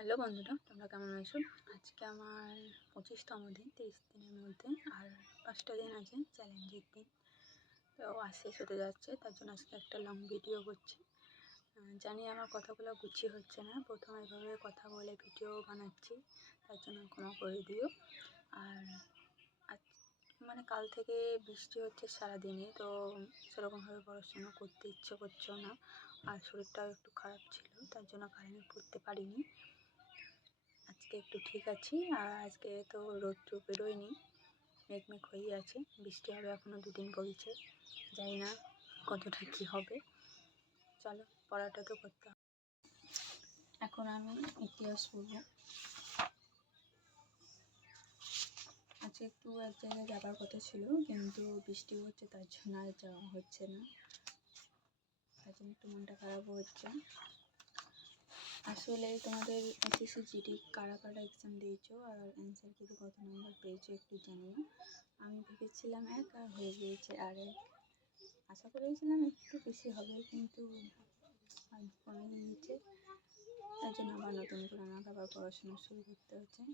Hello বন্ধুরা, তোমরা কেমন আছো? আজকে আমার 25তম দিন, 30 দিনের মধ্যে আর 5টা দিন আছে চ্যালেঞ্জের দিন। তো শেষ হতে যাচ্ছে, তার জন্য আজকে একটা লং ভিডিও করছি। জানি আমার কথাগুলো গুছিয়ে হচ্ছে না, প্রথমে এভাবে কথা বলে ভিডিও বানাচ্ছি, তার জন্য ক্ষমা করে দিও। আর আজ কাল থেকে বৃষ্টি হচ্ছে সারাদিনই, তো সেরকমভাবে পড়াশোনা করতে ইচ্ছে করছেও না, আর শরীরটাও একটু খারাপ ছিল, তার জন্য কারেন্ট পড়তে পারিনি। আজকে একটু ঠিক আছি, আর আজকে তো রোদ্র বেরোয়নি, মেঘমেঘ হয়েই আছে, বৃষ্টি হবে এখনও 2 দিন বলছে, জানি না কতটা কী হবে। চলো, পড়াটা তো করতে হবে। এখন আমি ইতিহাস পড়ব। আজকে একটু এক জায়গায় যাবার কথা ছিল, কিন্তু বৃষ্টি হচ্ছে, তার জন্য আর যাওয়া হচ্ছে না, তার জন্য একটু মনটা খারাপও হচ্ছে। আসলে তোমাদের এসএসসি জিডি কারা কারা এক্সাম দিয়েছো আর অ্যান্সার কিন্তু কত নম্বর পেয়েছো একটু জানিও। আমি ভেবেছিলাম 1 আর হয়ে গিয়েছে 1.5। আশা করেছিলাম একটু বেশি হবে, কিন্তু কমে গিয়েছে, তার জন্য আবার নতুন করে আমাকে আবার পড়াশোনা শুরু করতে হচ্ছে।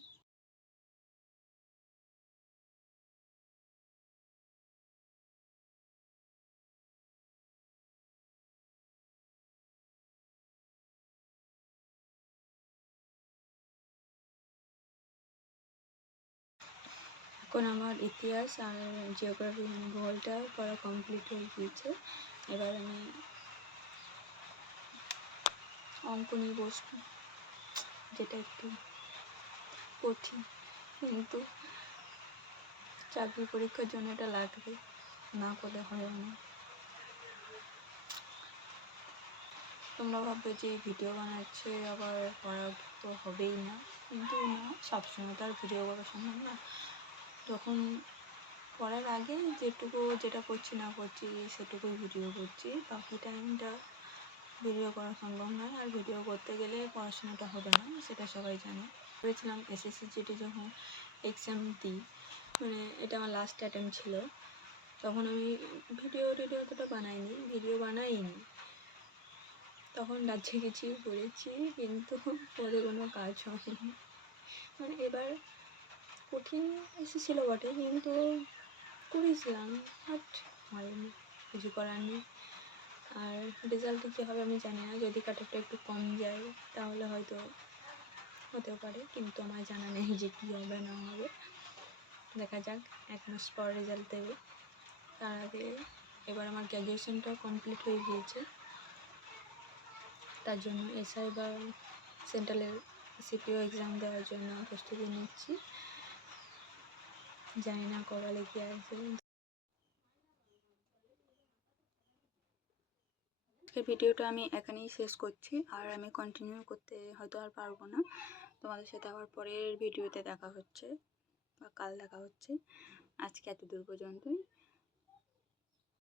এখন আমার ইতিহাস আর জিওগ্রাফি ভূগোলটা পড়া কমপ্লিট হয়ে গিয়েছে। এবার আমি অঙ্ক নিয়ে বসবো, যেটা একটু কঠিন, কিন্তু চাকরি পরীক্ষার জন্য এটা লাগবে, না করলে হয় না। তোমরা ভাববে যে ভিডিও বানাচ্ছে আবার পড়া তো হবেই না, কিন্তু না, সবসময় তো আর ভিডিও করা সম্ভব না। যখন পড়ার আগে যেটা করছি না করছি সেটুকুই ভিডিও করছি, বাকি টাইমটা ভিডিও করা সম্ভব নয়, আর ভিডিও করতে গেলে পড়াশোনাটা হবে না, সেটা সবাই জানে। ভেবেছিলাম এসএসসি জিডি যখন এক্সাম দিই, এটা আমার লাস্ট অ্যাটেম্প ছিল, তখন আমি ভিডিও অতটা ভিডিও বানাইনি, তখন রাজ্যে গেছি, পড়েছি, কিন্তু পরে কোনো কাজ হয়নি। এবার কঠিন এসেছিলো বটে, কিন্তু করেছিলাম, বাট হয়নি, কিছু করার নেই। আর রেজাল্টে কী হবে আমি জানি না, যদি কাটারটা একটু কম যায় তাহলে হয়তো হতেও পারে, কিন্তু আমার জানা নেই যে কী হবে না হবে, দেখা যাক। 1 মাস পর রেজাল্ট দেবে, তার আগে এবার আমার গ্র্যাজুয়েশনটাও কমপ্লিট হয়ে গিয়েছে, তার জন্য এসআই বা সেন্ট্রালের সিপিও এক্সাম দেওয়ার জন্য প্রস্তুতি নিচ্ছি, জানি না কপালে কী আছে। আজকের ভিডিওটা আমি এখানেই শেষ করছি, আর আমি কন্টিনিউ করতে হয়তো আর পারবো না। তোমাদের সাথে আবার পরের ভিডিওতে দেখা হচ্ছে, বা কাল দেখা হচ্ছে। আজকে এত দূর পর্যন্তই।